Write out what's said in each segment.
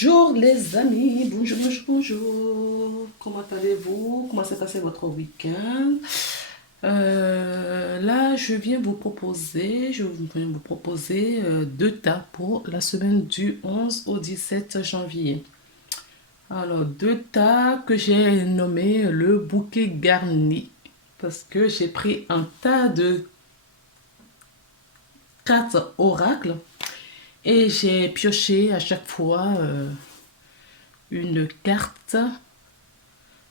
Bonjour les amis, bonjour, bonjour, bonjour. Comment allez-vous? Comment s'est passé votre week-end? Là, je viens vous proposer deux tas pour la semaine du 11 au 17 janvier. Alors, deux tas que j'ai nommé le bouquet garni parce que j'ai pris un tas de cartes oracles et j'ai pioché à chaque fois une carte.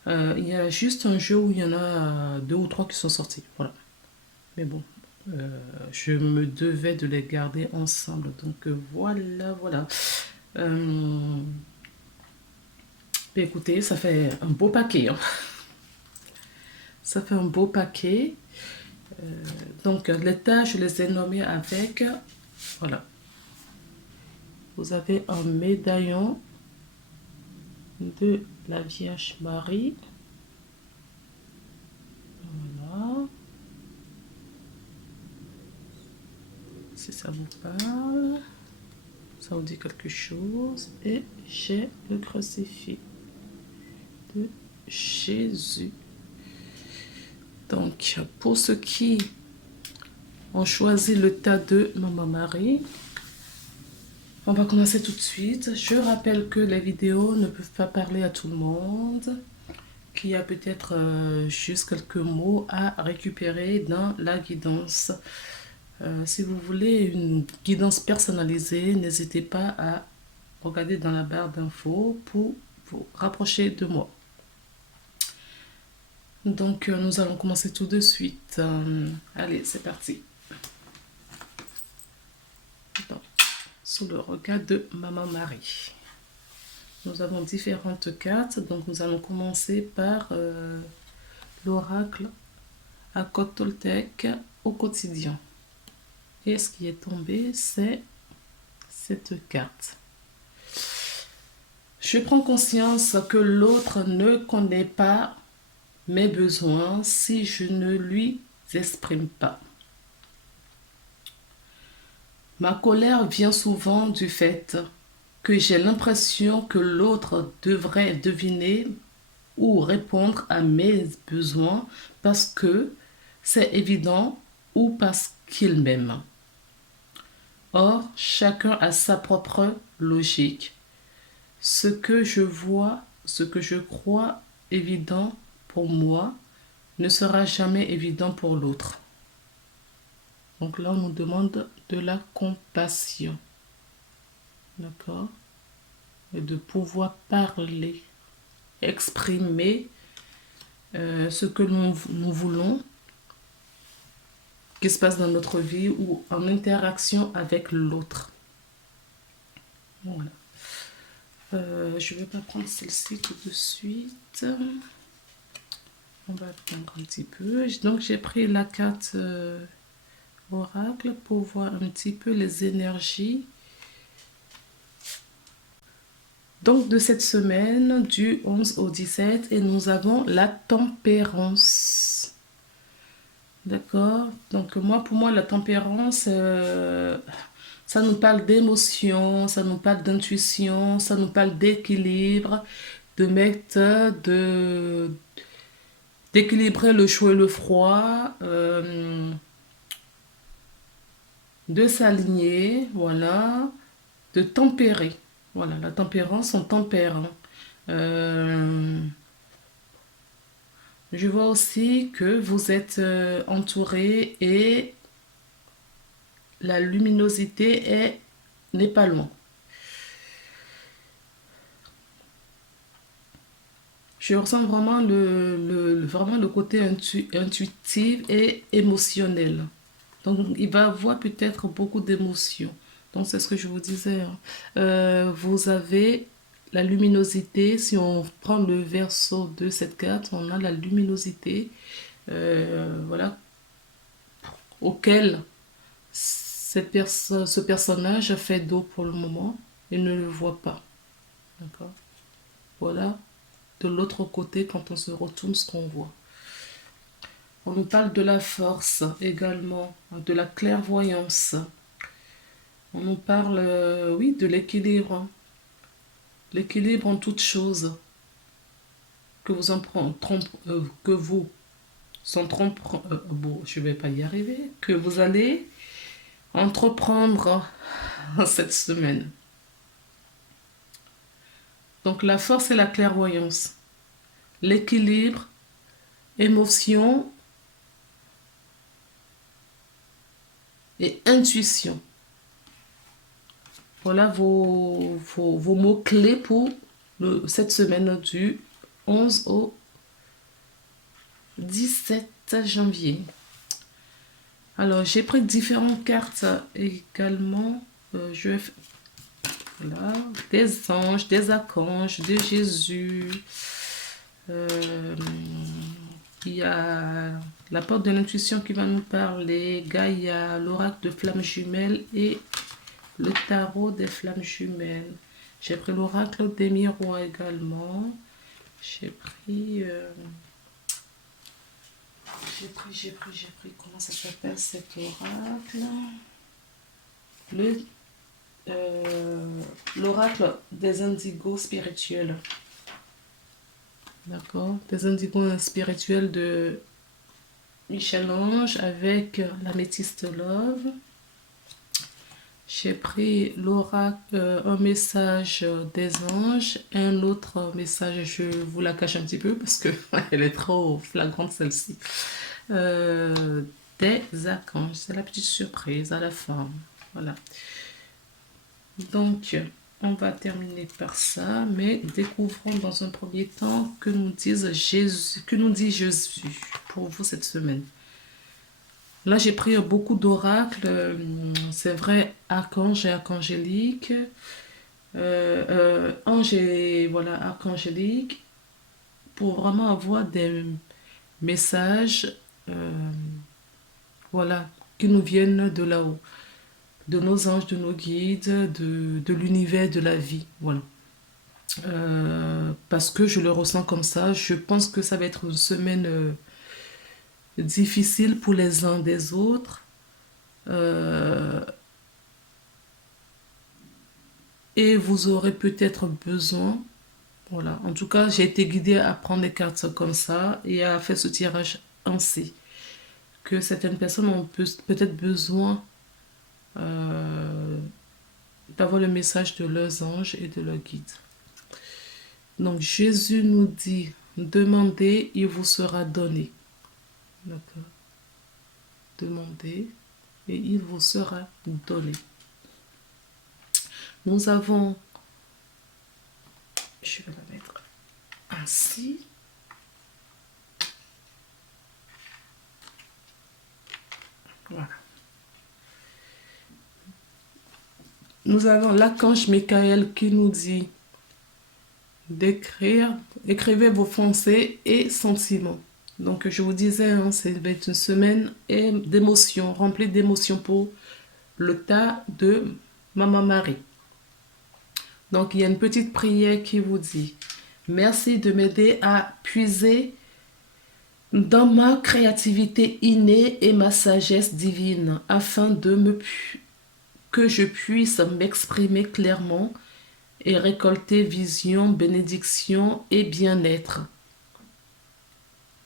Il y a juste un jeu où il y en a deux ou trois qui sont sortis. Voilà. Mais bon, je me devais de les garder ensemble. Donc voilà, voilà. Écoutez, ça fait un beau paquet, hein. Ça fait un beau paquet. Donc les tâches, je les ai nommées avec... Voilà. Vous avez un médaillon de la Vierge Marie. Voilà. Si ça vous parle, ça vous dit quelque chose. Et j'ai le crucifix de Jésus. Donc, pour ceux qui ont choisi le tas de Maman Marie, on va commencer tout de suite. Je rappelle que les vidéos ne peuvent pas parler à tout le monde, qu'il y a peut-être juste quelques mots à récupérer dans la guidance. Si vous voulez une guidance personnalisée, n'hésitez pas à regarder dans la barre d'infos pour vous rapprocher de moi. Donc, nous allons commencer tout de suite. Allez, c'est parti. Donc, sous le regard de Maman Marie. Nous avons différentes cartes. Donc, nous allons commencer par l'oracle à Toltec au quotidien. Et ce qui est tombé, c'est cette carte. Je prends conscience que l'autre ne connaît pas mes besoins si je ne lui exprime pas. Ma colère vient souvent du fait que j'ai l'impression que l'autre devrait deviner ou répondre à mes besoins parce que c'est évident ou parce qu'il m'aime. Or, chacun a sa propre logique. Ce que je vois, ce que je crois évident pour moi, ne sera jamais évident pour l'autre. Donc là, on nous demande de la compassion. D'accord? Et de pouvoir parler, exprimer ce que nous voulons qui se passe dans notre vie ou en interaction avec l'autre. Voilà. Je ne vais pas prendre celle-ci tout de suite. On va attendre un petit peu. Donc, j'ai pris la carte oracle pour voir un petit peu les énergies. Donc, de cette semaine, du 11 au 17, et nous avons la tempérance. D'accord? Donc, pour moi, la tempérance, ça nous parle d'émotion, ça nous parle d'intuition, ça nous parle d'équilibre, d'équilibrer le chaud et le froid, de s'aligner, voilà, de tempérer. Voilà, la tempérance, on tempère. Je vois aussi que vous êtes entouré et la luminosité n'est pas loin. Je ressens vraiment vraiment le côté intuitif et émotionnel. Donc, il va avoir peut-être beaucoup d'émotions. Donc, c'est ce que je vous disais, hein. Vous avez la luminosité. Si on prend le verso de cette carte, on a la luminosité, voilà, auquel ce personnage fait dos pour le moment et ne le voit pas. D'accord? Voilà, de l'autre côté, quand on se retourne, ce qu'on voit. On nous parle de la force également, de la clairvoyance. On nous parle, oui, de l'équilibre. l'équilibre en toutes choses, que vous en que vous bon, je vais pas y arriver, que vous allez entreprendre cette semaine. Donc la force et la clairvoyance, l'équilibre, émotion et intuition. Voilà vos mots-clés pour cette semaine du 11 au 17 janvier. Alors, j'ai pris différentes cartes également. Voilà, des anges, des archanges, de Jésus. Il y a la porte de l'intuition qui va nous parler, Gaïa, l'oracle de flammes jumelles et le tarot des flammes jumelles. J'ai pris l'oracle des miroirs également. J'ai pris, comment ça s'appelle cet oracle? L'oracle des indigos spirituels. D'accord? Des indigos spirituels de Michel-Ange avec l'améthyste Love. J'ai pris l'oracle, un message des anges, un autre message, je vous la cache un petit peu parce que elle est trop flagrante celle-ci. Des archanges, c'est la petite surprise à la fin. Voilà. Donc, on va terminer par ça, mais découvrons dans un premier temps que nous dit Jésus pour vous cette semaine. Là, j'ai pris beaucoup d'oracles, c'est vrai, archange et archangélique, ange et voilà, archangélique, pour vraiment avoir des messages, voilà, qui nous viennent de là-haut, de nos anges, de nos guides, de l'univers, de la vie, voilà. Parce que je le ressens comme ça, je pense que ça va être une semaine difficile pour les uns des autres. Et vous aurez peut-être besoin, voilà, en tout cas j'ai été guidée à prendre des cartes comme ça et à faire ce tirage ainsi, que certaines personnes ont peut-être besoin d'avoir le message de leurs anges et de leurs guides. Donc Jésus nous dit, demandez, il vous sera donné. D'accord. Demandez et il vous sera donné. Nous avons, je vais la mettre ainsi. Voilà. Nous avons l'archange Michael qui nous dit d'écrire, écrivez vos pensées et sentiments. Donc je vous disais, hein, c'est une semaine d'émotions, remplie d'émotions pour le tas de Maman Marie. Donc il y a une petite prière qui vous dit, merci de m'aider à puiser dans ma créativité innée et ma sagesse divine afin que je puisse m'exprimer clairement et récolter vision, bénédiction et bien-être.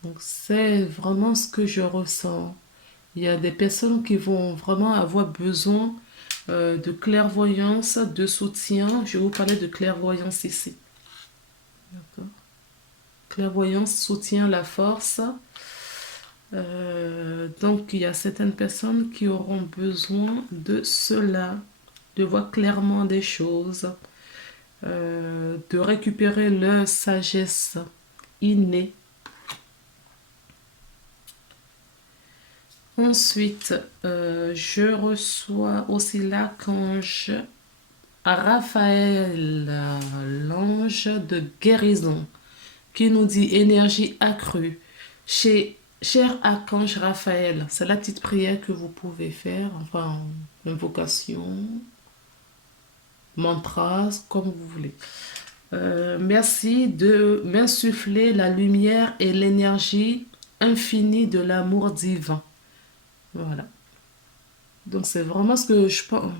Donc c'est vraiment ce que je ressens. Il y a des personnes qui vont vraiment avoir besoin de clairvoyance, de soutien. Je vais vous parler de clairvoyance ici. D'accord. Clairvoyance, soutien, la force. Donc il y a certaines personnes qui auront besoin de cela, de voir clairement des choses, de récupérer leur sagesse innée. Ensuite, je reçois aussi l'archange Raphaël, l'ange de guérison, qui nous dit énergie accrue. Cher archange Raphaël, c'est la petite prière que vous pouvez faire, enfin, invocation, mantra, comme vous voulez. Merci de m'insuffler la lumière et l'énergie infinie de l'amour divin. Voilà. Donc c'est vraiment ce que je pense.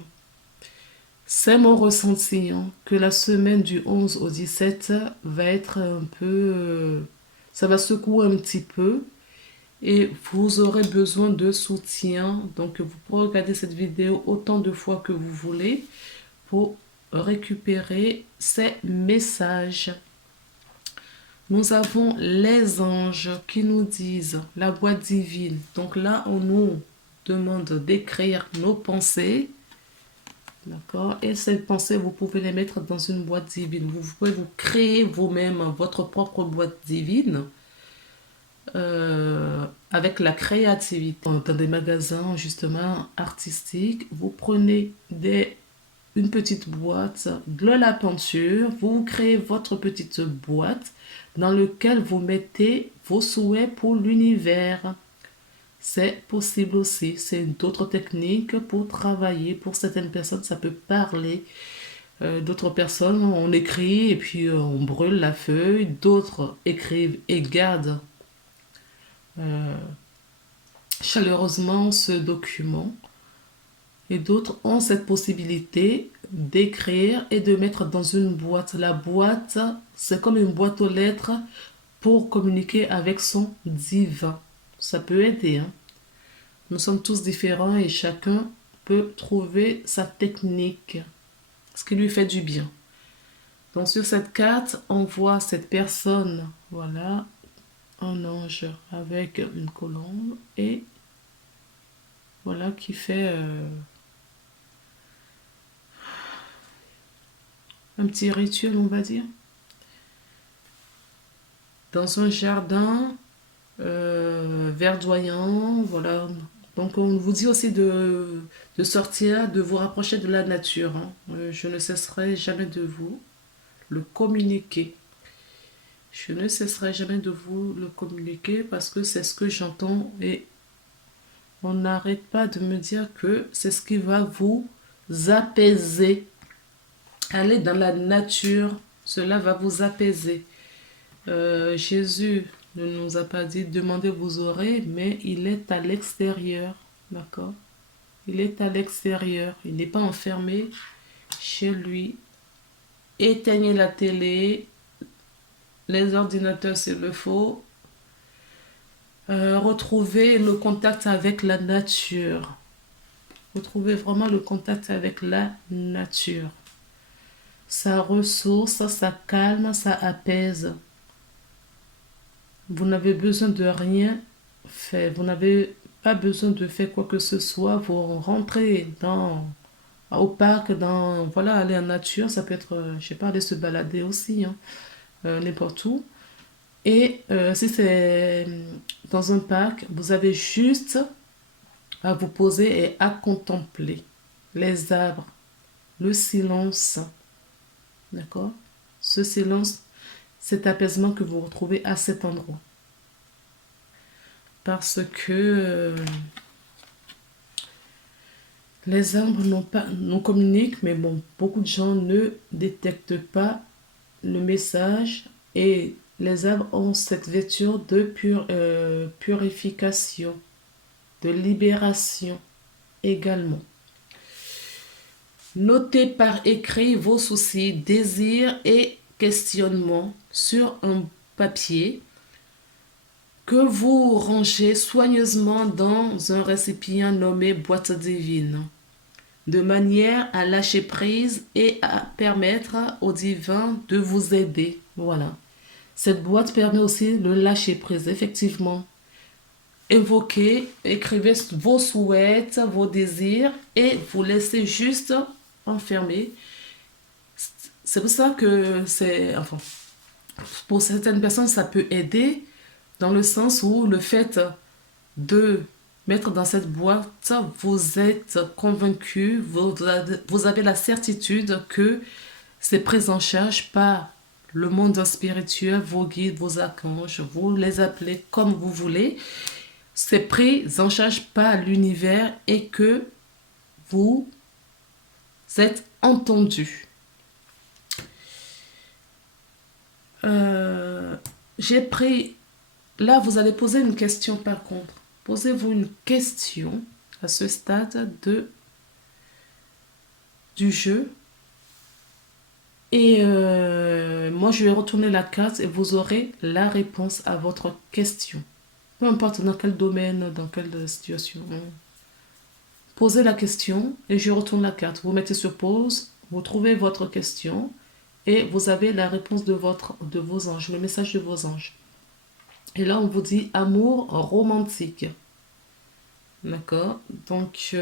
C'est mon ressenti, hein, que la semaine du 11 au 17 va être un peu... ça va secouer un petit peu et vous aurez besoin de soutien. Donc, vous pourrez regarder cette vidéo autant de fois que vous voulez pour récupérer ces messages. Nous avons les anges qui nous disent la boîte divine. Donc là, on nous demande d'écrire nos pensées. D'accord? Et ces pensées, vous pouvez les mettre dans une boîte divine. Vous pouvez vous créer vous-même votre propre boîte divine avec la créativité. Dans des magasins, justement, artistiques, vous prenez une petite boîte, de la peinture, vous créez votre petite boîte dans laquelle vous mettez vos souhaits pour l'univers. C'est possible aussi. C'est d'autres techniques pour travailler. Pour certaines personnes, ça peut parler. D'autres personnes, on écrit et puis on brûle la feuille. D'autres écrivent et gardent chaleureusement ce document. Et d'autres ont cette possibilité d'écrire et de mettre dans une boîte. La boîte, c'est comme une boîte aux lettres pour communiquer avec son divin. Ça peut aider, hein. Nous sommes tous différents et chacun peut trouver sa technique, ce qui lui fait du bien. Donc sur cette carte, on voit cette personne, voilà, un ange avec une colombe et voilà qui fait un petit rituel, on va dire. Dans un jardin verdoyant, voilà. Donc on vous dit aussi de sortir, de vous rapprocher de la nature, hein. Je ne cesserai jamais de vous le communiquer. Je ne cesserai jamais de vous le communiquer parce que c'est ce que j'entends et on n'arrête pas de me dire que c'est ce qui va vous apaiser. Allez dans la nature, cela va vous apaiser. Jésus ne nous a pas dit demandez vous aurez, mais il est à l'extérieur, d'accord? Il est à l'extérieur, il n'est pas enfermé chez lui. Éteignez la télé, les ordinateurs s'il le faut. Retrouvez le contact avec la nature. Retrouvez vraiment le contact avec la nature. Ça ressource, ça calme, ça apaise. Vous n'avez besoin de rien faire. Vous n'avez pas besoin de faire quoi que ce soit. Vous rentrez au parc, voilà, aller en nature. Ça peut être, je sais pas, aller se balader aussi, hein, n'importe où. Et si c'est dans un parc, vous avez juste à vous poser et à contempler les arbres, le silence. D'accord? Ce silence, cet apaisement que vous retrouvez à cet endroit. Parce que les arbres nous communiquent, mais bon, beaucoup de gens ne détectent pas le message et les arbres ont cette vertu de purification, de libération également. Notez par écrit vos soucis, désirs et questionnements sur un papier que vous rangez soigneusement dans un récipient nommé boîte divine, de manière à lâcher prise et à permettre au divin de vous aider. Voilà. Cette boîte permet aussi le lâcher prise, effectivement. Évoquez, écrivez vos souhaits, vos désirs et vous laissez juste enfermer. C'est pour ça que enfin, pour certaines personnes, ça peut aider dans le sens où le fait de mettre dans cette boîte, vous êtes convaincu, vous avez la certitude que c'est pris en charge par le monde spirituel, vos guides, vos archanges, vous les appelez comme vous voulez. C'est pris en charge par l'univers et que vous êtes entendu. J'ai pris... Là, vous allez poser une question par contre. Posez-vous une question à ce stade du jeu. Et moi, je vais retourner la carte et vous aurez la réponse à votre question. Peu importe dans quel domaine, dans quelle situation. Posez la question et je retourne la carte. Vous mettez sur pause, vous trouvez votre question et vous avez la réponse de vos anges, le message de vos anges. Et là, on vous dit amour romantique. D'accord? Donc,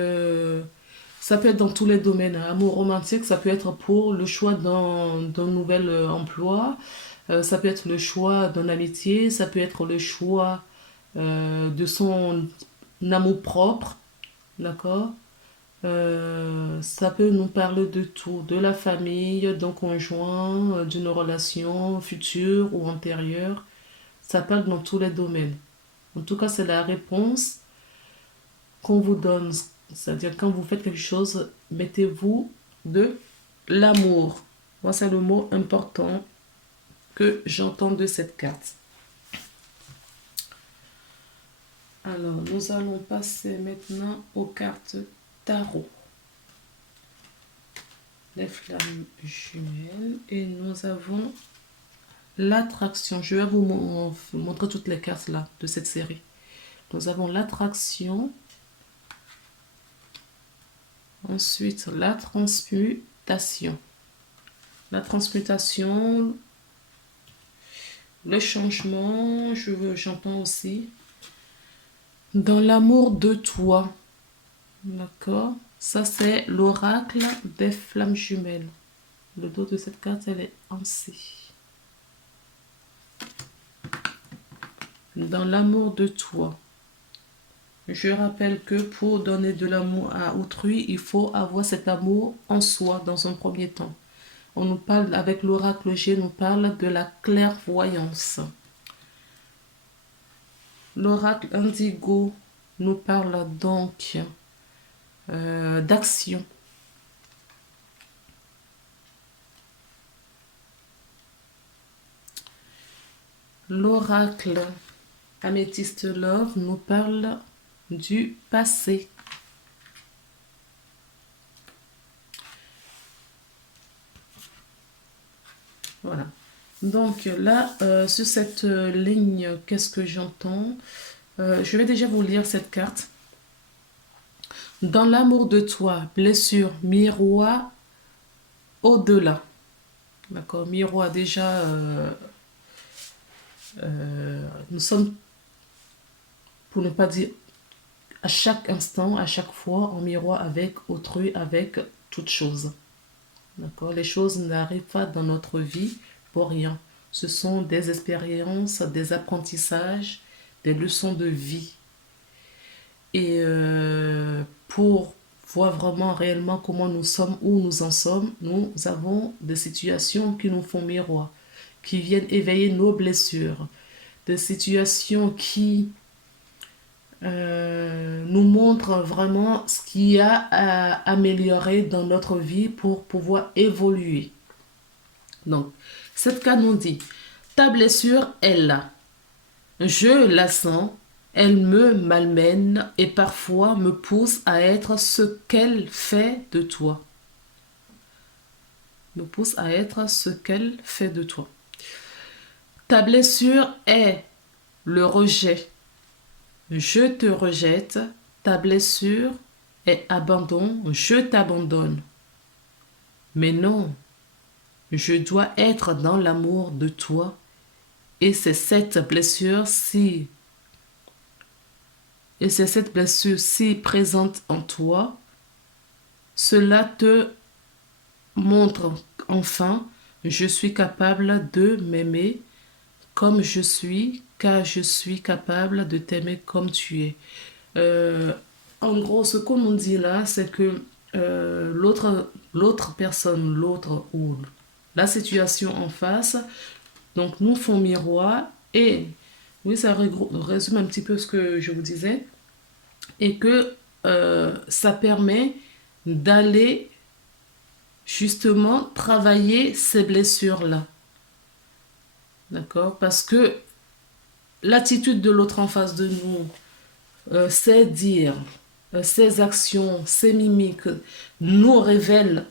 ça peut être dans tous les domaines. Amour romantique, ça peut être pour le choix d'un nouvel emploi, ça peut être le choix d'un amitié, ça peut être le choix de son amour propre, d'accord? Ça peut nous parler de tout, de la famille, d'un conjoint, d'une relation future ou antérieure. Ça parle dans tous les domaines. En tout cas, c'est la réponse qu'on vous donne. C'est-à-dire, quand vous faites quelque chose, mettez-vous de l'amour. Moi, c'est le mot important que j'entends de cette carte. Alors, nous allons passer maintenant aux cartes tarot. Les flammes jumelles. Et nous avons l'attraction. Je vais vous montrer toutes les cartes là de cette série. Nous avons l'attraction. Ensuite, la transmutation. La transmutation, le changement, j'entends aussi. Dans l'amour de toi. D'accord? Ça, c'est l'oracle des flammes jumelles. Le dos de cette carte, elle est en C. Dans l'amour de toi. Je rappelle que pour donner de l'amour à autrui, il faut avoir cet amour en soi dans un premier temps. On nous parle, avec l'oracle G, nous parle de la clairvoyance. L'oracle indigo nous parle donc d'action. L'oracle améthyste love nous parle du passé. Voilà. Donc là, sur cette ligne, qu'est-ce que j'entends? Je vais déjà vous lire cette carte. Dans l'amour de toi, blessure, miroir, au-delà. D'accord, miroir déjà, nous sommes, pour ne pas dire à chaque instant, à chaque fois, en miroir avec autrui, avec toute chose. D'accord, les choses n'arrivent pas dans notre vie pour rien. Ce sont des expériences, des apprentissages, des leçons de vie. Et pour voir vraiment réellement comment nous sommes, où nous en sommes, nous avons des situations qui nous font miroir, qui viennent éveiller nos blessures, des situations qui nous montrent vraiment ce qu'il y a à améliorer dans notre vie pour pouvoir évoluer. Donc, cette carte nous dit, ta blessure est là. Je la sens, elle me malmène et parfois me pousse à être ce qu'elle fait de toi. Me pousse à être ce qu'elle fait de toi. Ta blessure est le rejet. Je te rejette. Ta blessure est abandon. Je t'abandonne. Mais non, je dois être dans l'amour de toi. Et c'est cette blessure si présente en toi, cela te montre enfin, je suis capable de m'aimer comme je suis, car je suis capable de t'aimer comme tu es. En gros, ce qu'on nous dit là, c'est que l'autre personne, l'autre ou la situation en face, donc nous font miroir et oui, ça résume un petit peu ce que je vous disais et que ça permet d'aller justement travailler ces blessures-là. D'accord? Parce que l'attitude de l'autre en face de nous, ses dires, ses actions, ses mimiques nous révèlent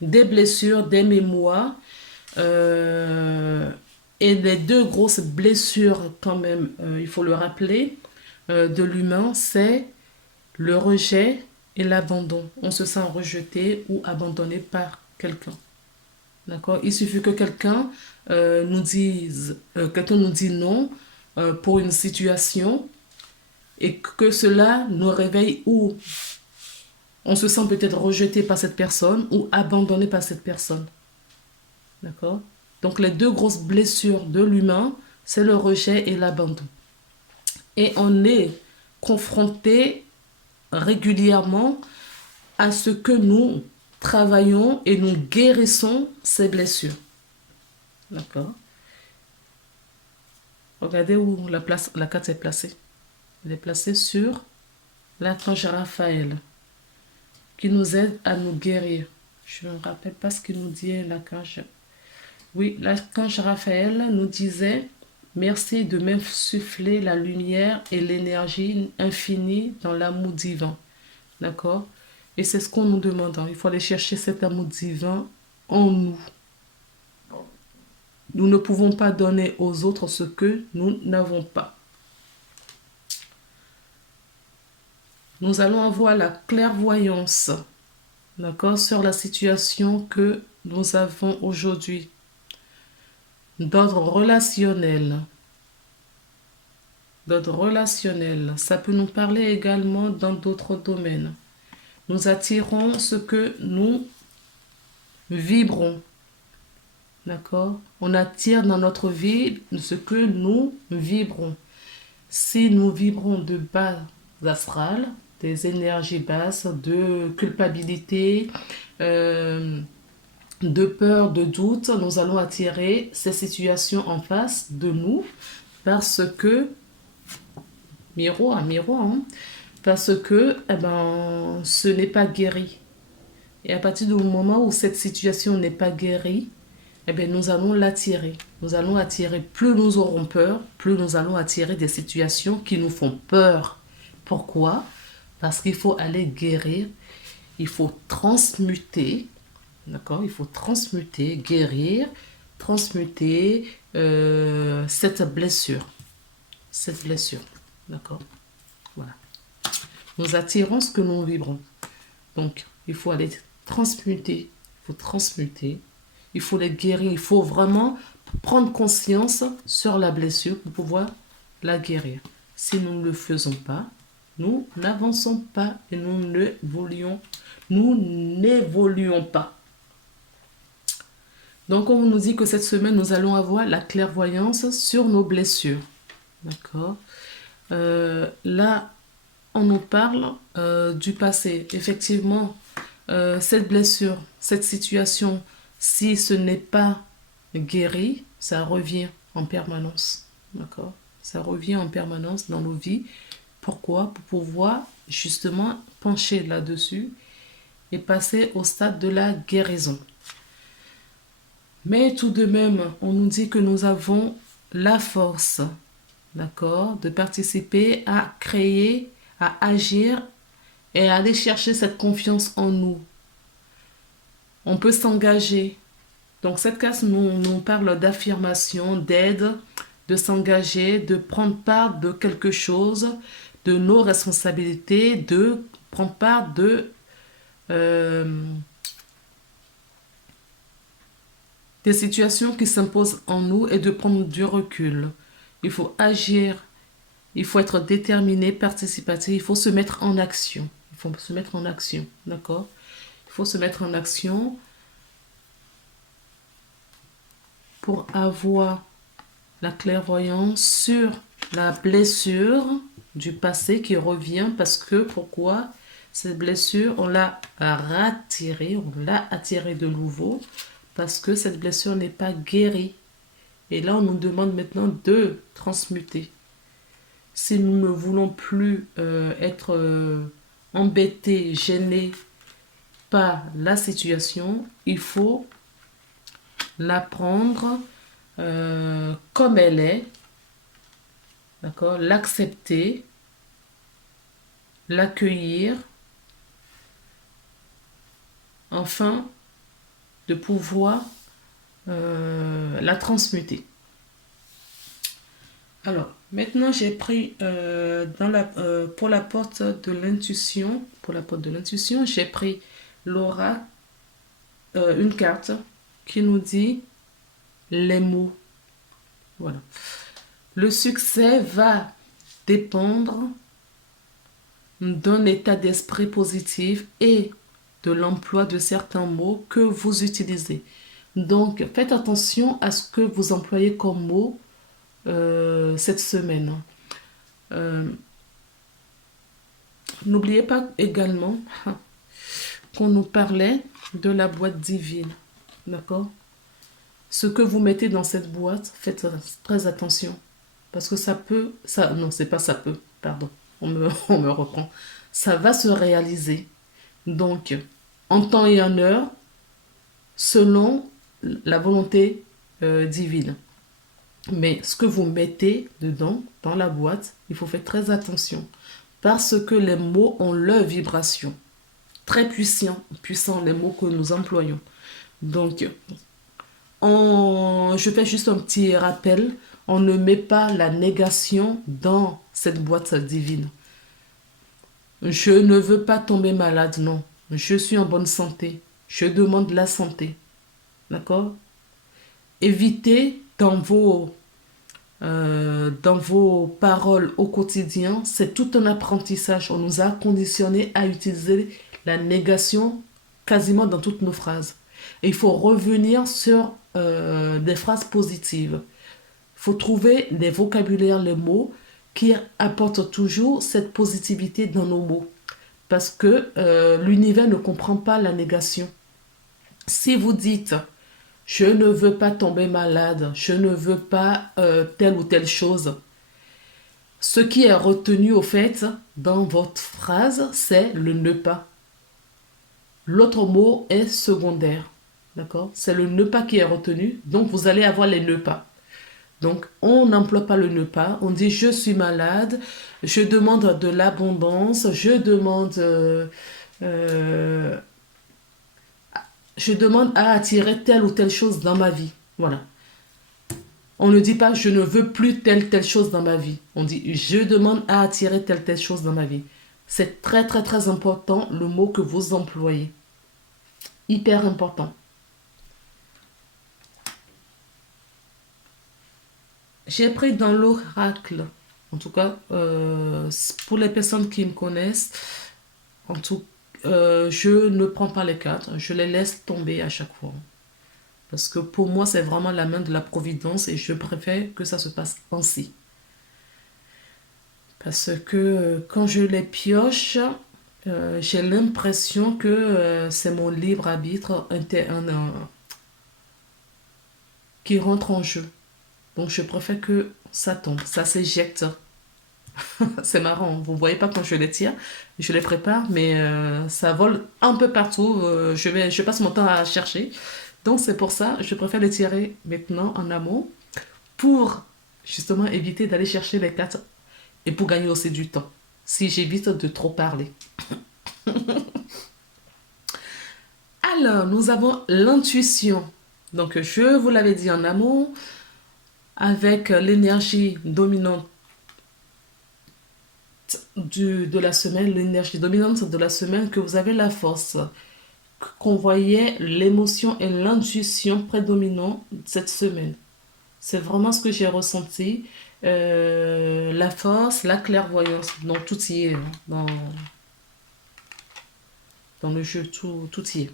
des blessures, des mémoires. euh, et les deux grosses blessures, quand même, il faut le rappeler, de l'humain, c'est le rejet et l'abandon. On se sent rejeté ou abandonné par quelqu'un. D'accord? Il suffit que quelqu'un nous dise non pour une situation et que cela nous réveille ou on se sent peut-être rejeté par cette personne ou abandonné par cette personne. D'accord? Donc les deux grosses blessures de l'humain, c'est le rejet et l'abandon. Et on est confronté régulièrement à ce que nous travaillons et nous guérissons ces blessures. D'accord? Regardez où la carte est placée. Elle est placée sur l'archange Raphaël, qui nous aide à nous guérir. Je ne me rappelle pas ce qu'il nous dit l'archange. Oui, l'archange Raphaël nous disait: merci de m'insuffler la lumière et l'énergie infinie dans l'amour divin. D'accord? Et c'est ce qu'on nous demande. Il faut aller chercher cet amour divin en nous. Nous ne pouvons pas donner aux autres ce que nous n'avons pas. Nous allons avoir la clairvoyance, d'accord, sur la situation que nous avons aujourd'hui, d'ordre relationnel. D'ordre relationnel, ça peut nous parler également dans d'autres domaines. Nous attirons ce que nous vibrons, d'accord? On attire dans notre vie ce que nous vibrons. Si nous vibrons de bas astral, des énergies basses, de culpabilité, de peur, de doute, nous allons attirer ces situations en face de nous parce que, miroir, hein, parce que ce n'est pas guéri. Et à partir du moment où cette situation n'est pas guérie, nous allons l'attirer. Nous allons attirer, plus nous aurons peur, plus nous allons attirer des situations qui nous font peur. Pourquoi? Parce qu'il faut aller guérir, il faut transmuter, d'accord? Il faut transmuter, guérir, transmuter cette blessure. Cette blessure, d'accord? Voilà. Nous attirons ce que nous vibrons. Donc, il faut aller transmuter, il faut transmuter, il faut les guérir, il faut vraiment prendre conscience sur la blessure pour pouvoir la guérir. Si nous ne le faisons pas, nous n'avançons pas et nous n'évoluons pas. Donc, on nous dit que cette semaine, nous allons avoir la clairvoyance sur nos blessures. D'accord? Là, on nous parle du passé. Effectivement, cette blessure, cette situation, si ce n'est pas guéri, ça revient en permanence. D'accord? Ça revient en permanence dans nos vies. Pourquoi? Pour pouvoir justement pencher là-dessus et passer au stade de la guérison. Mais tout de même, on nous dit que nous avons la force, d'accord, de participer à créer, à agir et à aller chercher cette confiance en nous. On peut s'engager. Donc cette case nous parle d'affirmation, d'aide, de s'engager, de prendre part de quelque chose, de nos responsabilités, de prendre part des situations qui s'imposent en nous et de prendre du recul. Il faut agir, il faut être déterminé, participatif, il faut se mettre en action. Il faut se mettre en action, d'accord? Il faut se mettre en action pour avoir la clairvoyance sur la blessure du passé qui revient parce que pourquoi? Cette blessure, on l'a attirée de nouveau parce que cette blessure n'est pas guérie. Et là, on nous demande maintenant de transmuter. Si nous ne voulons plus être embêtés, gênés par la situation, il faut la prendre comme elle est, d'accord, l'accepter, l'accueillir, enfin de pouvoir la transmuter. Alors, maintenant j'ai pris pour la porte de l'intuition, j'ai pris l'oracle, une carte qui nous dit les mots. Voilà. Le succès va dépendre d'un état d'esprit positif et de l'emploi de certains mots que vous utilisez. Donc, faites attention à ce que vous employez comme mots cette semaine. N'oubliez pas également qu'on nous parlait de la boîte divine. D'accord? Ce que vous mettez dans cette boîte, faites très attention. Parce que non, c'est pas ça peut, pardon, on me reprend. Ça va se réaliser. Donc, en temps et en heure, selon la volonté divine. Mais ce que vous mettez dedans, dans la boîte, il faut faire très attention. Parce que les mots ont leur vibration. Très puissants les mots que nous employons. Donc, je fais juste un petit rappel. On ne met pas la négation dans cette boîte divine. Je ne veux pas tomber malade, non. Je suis en bonne santé. Je demande la santé. D'accord? Évitez dans vos paroles au quotidien, c'est tout un apprentissage. On nous a conditionnés à utiliser la négation quasiment dans toutes nos phrases. Et il faut revenir sur des phrases positives. Il faut trouver des vocabulaires, les mots qui apportent toujours cette positivité dans nos mots. Parce que l'univers ne comprend pas la négation. Si vous dites « je ne veux pas tomber malade, je ne veux pas telle ou telle chose », ce qui est retenu au fait dans votre phrase, c'est le ne pas. L'autre mot est secondaire. D'accord? C'est le ne pas qui est retenu, donc vous allez avoir les ne pas. Donc, on n'emploie pas le ne pas, on dit je suis malade, je demande de l'abondance, je demande à attirer telle ou telle chose dans ma vie. Voilà. On ne dit pas je ne veux plus telle chose dans ma vie. On dit je demande à attirer telle chose dans ma vie. C'est très très très important le mot que vous employez. Hyper important. J'ai pris dans l'oracle, en tout cas, pour les personnes qui me connaissent, je ne prends pas les cartes, je les laisse tomber à chaque fois. Parce que pour moi, c'est vraiment la main de la providence et je préfère que ça se passe ainsi. Parce que quand je les pioche, j'ai l'impression que c'est mon libre arbitre qui rentre en jeu. Donc, je préfère que ça tombe, ça s'éjecte. C'est marrant, vous ne voyez pas quand je les tire, je les prépare, mais ça vole un peu partout. Je passe mon temps à chercher. Donc, c'est pour ça, je préfère les tirer maintenant en amont pour justement éviter d'aller chercher les cartes et pour gagner aussi du temps, si j'évite de trop parler. Alors, nous avons l'intuition. Donc, je vous l'avais dit en amont, avec l'énergie dominante de la semaine, l'énergie dominante de la semaine, que vous avez la force, qu'on voyait l'émotion et l'intuition prédominant cette semaine. C'est vraiment ce que j'ai ressenti. La force, la clairvoyance, donc tout y est, hein, dans le jeu, tout y est.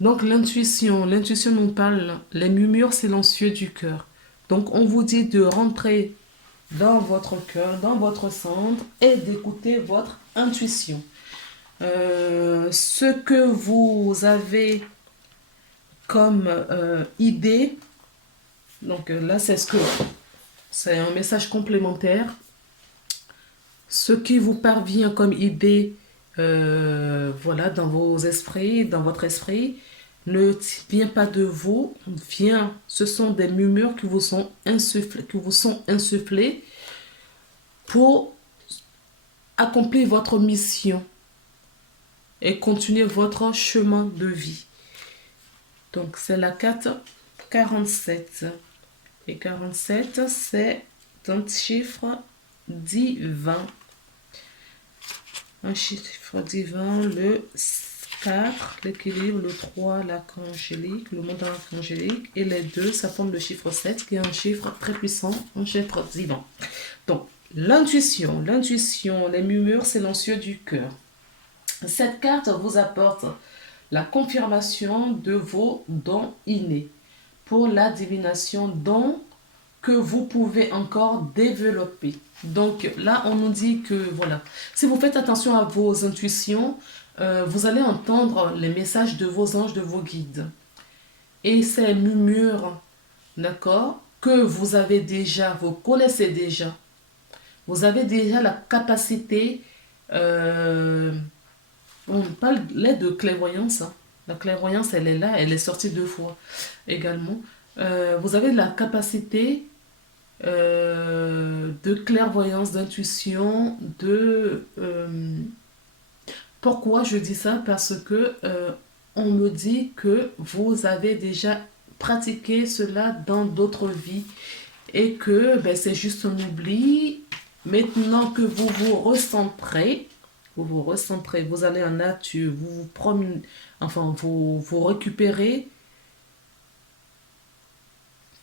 Donc l'intuition nous parle, les murmures silencieux du cœur. Donc on vous dit de rentrer dans votre cœur, dans votre centre et d'écouter votre intuition. Ce que vous avez comme idée, donc là c'est un message complémentaire. Ce qui vous parvient comme idée, voilà, dans vos esprits, dans votre esprit, ne vient pas de vous, ce sont des murmures qui vous sont insufflés pour accomplir votre mission et continuer votre chemin de vie. Donc, c'est la carte 47. Et 47, c'est un chiffre divin. Un chiffre divin, le 4, l'équilibre, le 3, l'arc-angélique, le monde arc-angélique, et les deux, ça forme le chiffre 7, qui est un chiffre très puissant, un chiffre divin. Donc, l'intuition, les murmures silencieux du cœur. Cette carte vous apporte la confirmation de vos dons innés pour la divination, dons que vous pouvez encore développer. Donc là, on nous dit que, voilà, si vous faites attention à vos intuitions, vous allez entendre les messages de vos anges, de vos guides. Et ces murmures, d'accord, que vous avez déjà, vous connaissez déjà, vous avez déjà la capacité, on parle de clairvoyance, hein. La clairvoyance, elle est là, elle est sortie 2 fois également. Vous avez la capacité de clairvoyance, d'intuition, pourquoi je dis ça? Parce que on me dit que vous avez déjà pratiqué cela dans d'autres vies et que c'est juste un oubli. Maintenant que vous allez en nature, vous vous promenez, enfin vous récupérez,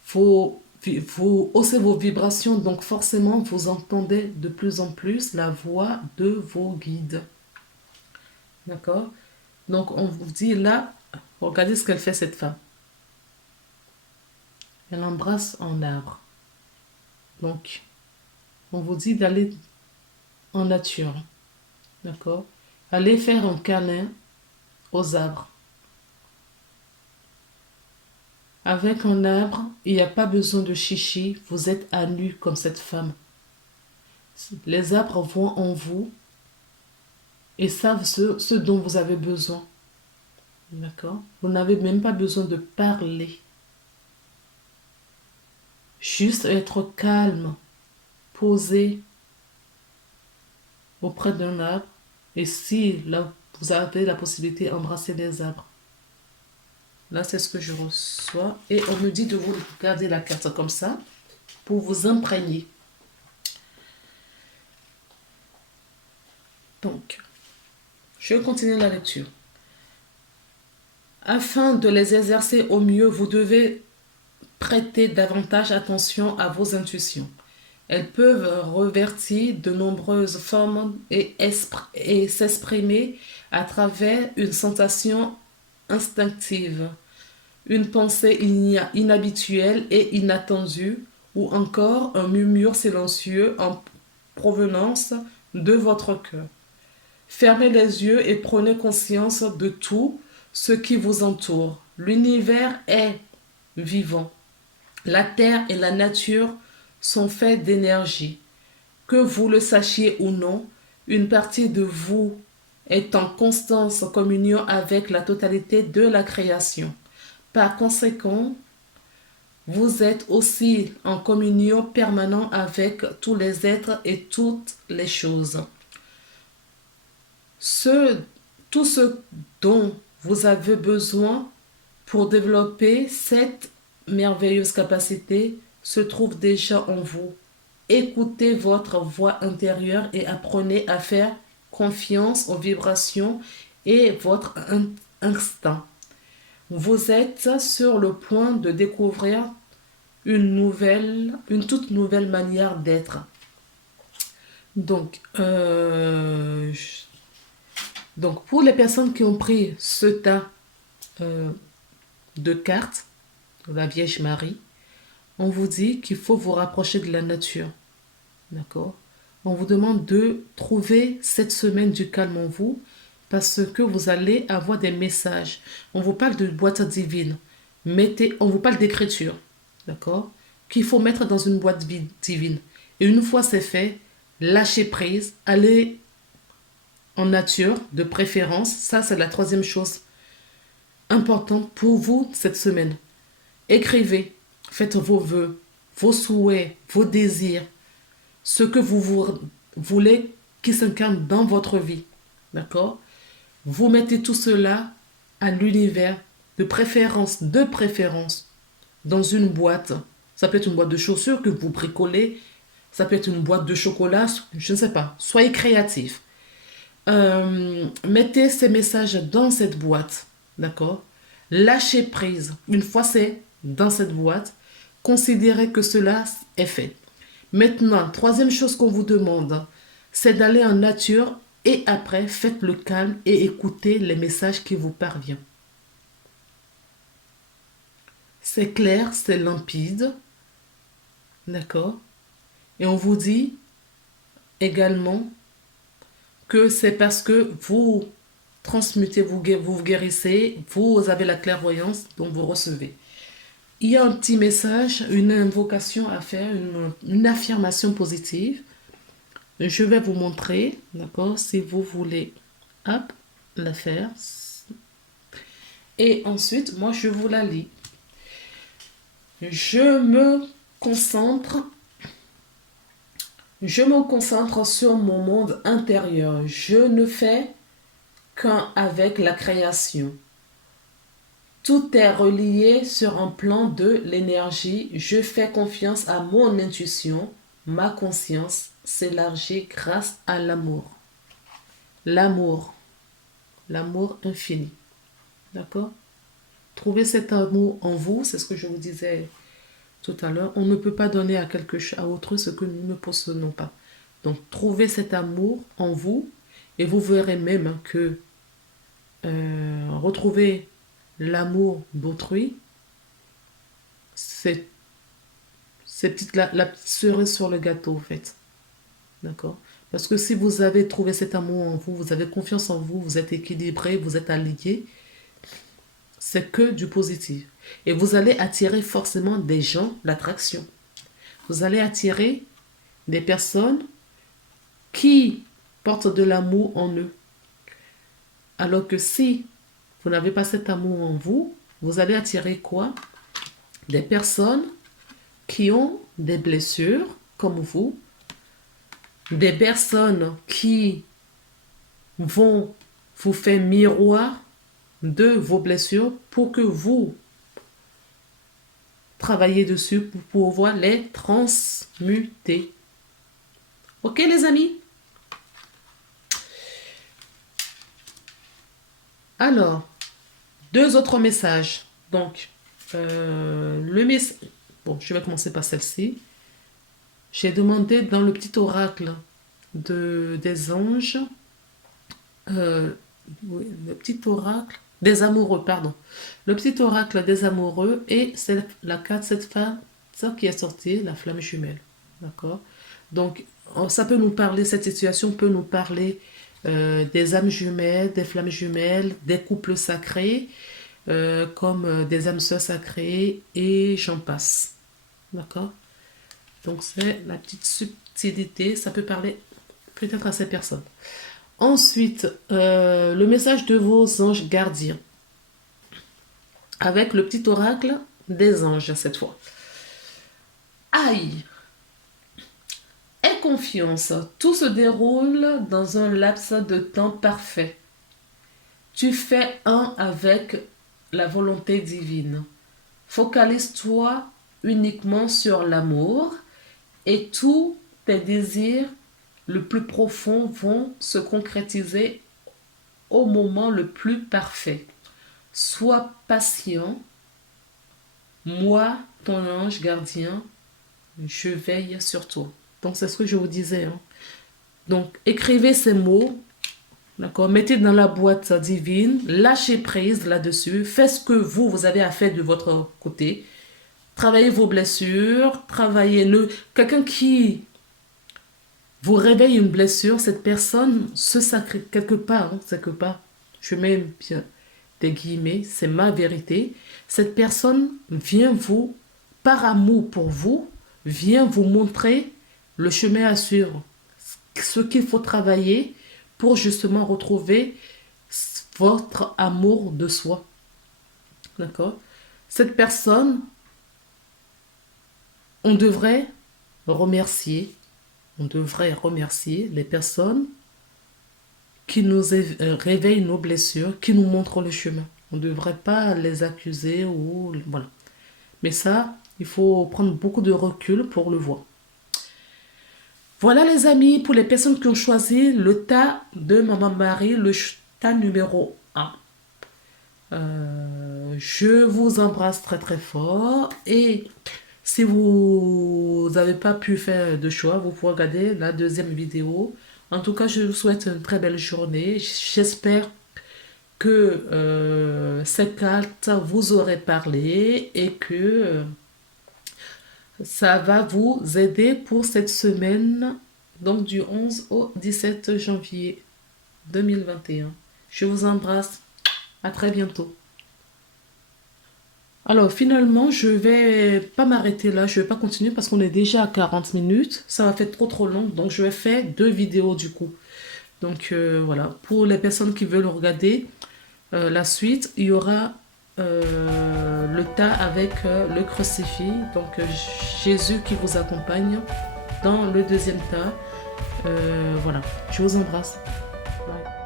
vous haussez vos vibrations, donc forcément vous entendez de plus en plus la voix de vos guides. D'accord? Donc on vous dit là, regardez ce qu'elle fait cette femme. Elle embrasse un arbre. Donc on vous dit d'aller en nature. D'accord? Allez faire un câlin aux arbres. Avec un arbre, il n'y a pas besoin de chichi, vous êtes à nu comme cette femme. Les arbres vont en vous et savent ce dont vous avez besoin. D'accord? Vous n'avez même pas besoin de parler. Juste être calme, posé auprès d'un arbre. Et si là, vous avez la possibilité d'embrasser les arbres. Là, c'est ce que je reçois. Et on me dit de vous garder la carte comme ça pour vous imprégner. Donc, je continue la lecture. Afin de les exercer au mieux, vous devez prêter davantage attention à vos intuitions. Elles peuvent revêtir de nombreuses formes et s'exprimer à travers une sensation instinctive, une pensée inhabituelle et inattendue, ou encore un murmure silencieux en provenance de votre cœur. Fermez les yeux et prenez conscience de tout ce qui vous entoure. L'univers est vivant. La terre et la nature sont faits d'énergie. Que vous le sachiez ou non, une partie de vous est en constante communion avec la totalité de la création. Par conséquent, vous êtes aussi en communion permanente avec tous les êtres et toutes les choses. Tout ce dont vous avez besoin pour développer cette merveilleuse capacité se trouve déjà en vous. Écoutez votre voix intérieure et apprenez à faire confiance aux vibrations et votre instinct. Vous êtes sur le point de découvrir une toute nouvelle manière d'être. Donc, pour les personnes qui ont pris ce tas de cartes, la Vierge Marie, on vous dit qu'il faut vous rapprocher de la nature. D'accord? On vous demande de trouver cette semaine du calme en vous parce que vous allez avoir des messages. On vous parle de boîte divine. On vous parle d'écriture. D'accord? Qu'il faut mettre dans une boîte divine. Et une fois c'est fait, lâchez prise, allez en nature de préférence. Ça, c'est la troisième chose importante pour vous cette semaine. Écrivez, faites vos vœux, vos souhaits, vos désirs, ce que vous voulez qui s'incarne dans votre vie. D'accord? Vous mettez tout cela à l'univers de préférence, dans une boîte. Ça peut être une boîte de chaussures que vous bricolez, ça peut être une boîte de chocolat, je ne sais pas. Soyez créatifs. Mettez ces messages dans cette boîte, d'accord? Lâchez prise. Une fois c'est dans cette boîte, considérez que cela est fait. Maintenant, troisième chose qu'on vous demande, c'est d'aller en nature et après, faites le calme et écoutez les messages qui vous parviennent. C'est clair, c'est limpide, d'accord? Et on vous dit également que c'est parce que vous transmutez, vous guérissez, vous avez la clairvoyance, donc vous recevez. Il y a un petit message, une invocation à faire, une affirmation positive. Je vais vous montrer, d'accord, si vous voulez, hop, la faire. Et ensuite, moi, je vous la lis. Je me concentre sur mon monde intérieur. Je ne fais qu'un avec la création. Tout est relié sur un plan de l'énergie. Je fais confiance à mon intuition. Ma conscience s'élargit grâce à l'amour. L'amour. L'amour infini. D'accord? Trouvez cet amour en vous. C'est ce que je vous disais tout à l'heure. On ne peut pas donner à autrui ce que nous ne possédons pas. Donc, trouvez cet amour en vous. Et vous verrez même que retrouver l'amour d'autrui, c'est la petite cerise sur le gâteau, en fait. D'accord? Parce que si vous avez trouvé cet amour en vous, vous avez confiance en vous, vous êtes équilibré, vous êtes aligné, c'est que du positif. Et vous allez attirer forcément des gens, l'attraction. Vous allez attirer des personnes qui portent de l'amour en eux. Alors que si vous n'avez pas cet amour en vous, vous allez attirer quoi? Des personnes qui ont des blessures, comme vous, des personnes qui vont vous faire miroir de vos blessures pour que vous travaillez dessus pour pouvoir les transmuter. Ok les amis? Alors, deux autres messages. Donc, le message... Bon, je vais commencer par celle-ci. J'ai demandé dans le petit oracle des anges, oui, le petit oracle des amoureux, pardon. Le petit oracle des amoureux et c'est la carte, cette femme, ça qui est sortie, la flamme jumelle. D'accord? Donc, ça peut nous parler, cette situation peut nous parler des âmes jumelles, des flammes jumelles, des couples sacrés, comme des âmes sœurs sacrées et j'en passe. D'accord? Donc, c'est la petite subtilité, ça peut parler peut-être à ces personnes. Ensuite, le message de vos anges gardiens. Avec le petit oracle des anges, cette fois. Aïe! Aie confiance, tout se déroule dans un laps de temps parfait. Tu fais un avec la volonté divine. Focalise-toi uniquement sur l'amour et tous tes désirs le plus profond vont se concrétiser au moment le plus parfait. Sois patient. Moi, ton ange gardien, je veille sur toi. Donc, c'est ce que je vous disais. Hein. Donc, écrivez ces mots. D'accord? Mettez dans la boîte divine. Lâchez prise là-dessus. Faites ce que vous avez à faire de votre côté. Travaillez vos blessures. Travaillez-le. Quelqu'un qui vous réveille une blessure, cette personne se sacrifie quelque part, hein, quelque part. Je mets bien des guillemets, c'est ma vérité. Cette personne vient vous, par amour pour vous, vient vous montrer le chemin à suivre, ce qu'il faut travailler pour justement retrouver votre amour de soi. D'accord? Cette personne, on devrait remercier les personnes qui nous réveillent nos blessures, qui nous montrent le chemin. On ne devrait pas les accuser ou voilà. Mais ça, il faut prendre beaucoup de recul pour le voir. Voilà les amis, pour les personnes qui ont choisi le tas de Maman Marie, le tas numéro 1. Je vous embrasse très très fort et si vous n'avez pas pu faire de choix, vous pouvez regarder la deuxième vidéo. En tout cas, je vous souhaite une très belle journée. J'espère que ces cartes vous auraient parlé et que ça va vous aider pour cette semaine, donc du 11 au 17 janvier 2021. Je vous embrasse. À très bientôt. Alors finalement, je vais pas m'arrêter là, je vais pas continuer parce qu'on est déjà à 40 minutes. Ça va faire trop long, donc je vais faire 2 vidéos du coup. Donc voilà, pour les personnes qui veulent regarder la suite, il y aura le tas avec le crucifix, donc Jésus qui vous accompagne dans le deuxième tas. Voilà, je vous embrasse. Bye.